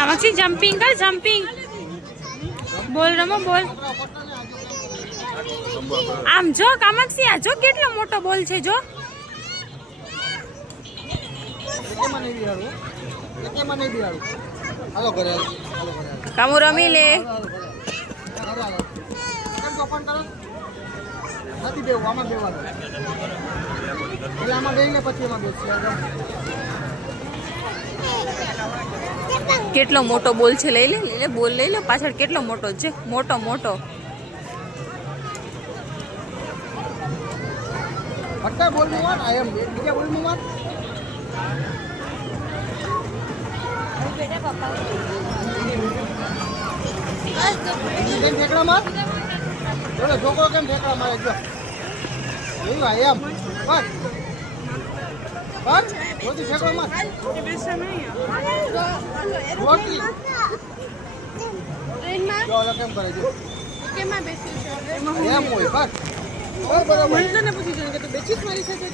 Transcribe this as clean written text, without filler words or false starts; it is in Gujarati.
કામાક્ષી જમ્પિંગ કર જમ્પિંગ બોલ રમો બોલ આમ જો કામાક્ષી આ જો કેટલો મોટો બોલ છે જો કામુ રમી લે કેટલો મોટો બોલ છે લઈ લે બોલ લઈ લે પાછળ કેટલો મોટો છે મોટો મોટો બોલ માં આઈ એમ બીજા બોલ માં કેમ ઠેકડા માર બોલો છોકરો કેમ ઠેકડા મારે જો એવું આઈ એમ બસ બસ રોટી ઠેકડા માર રોટી જો કેમ કરે જો કેમાં બેસી છે એમ હોય બસ બરાબર મને તને પૂછી જો કે તું બેચીસ મારી સાથે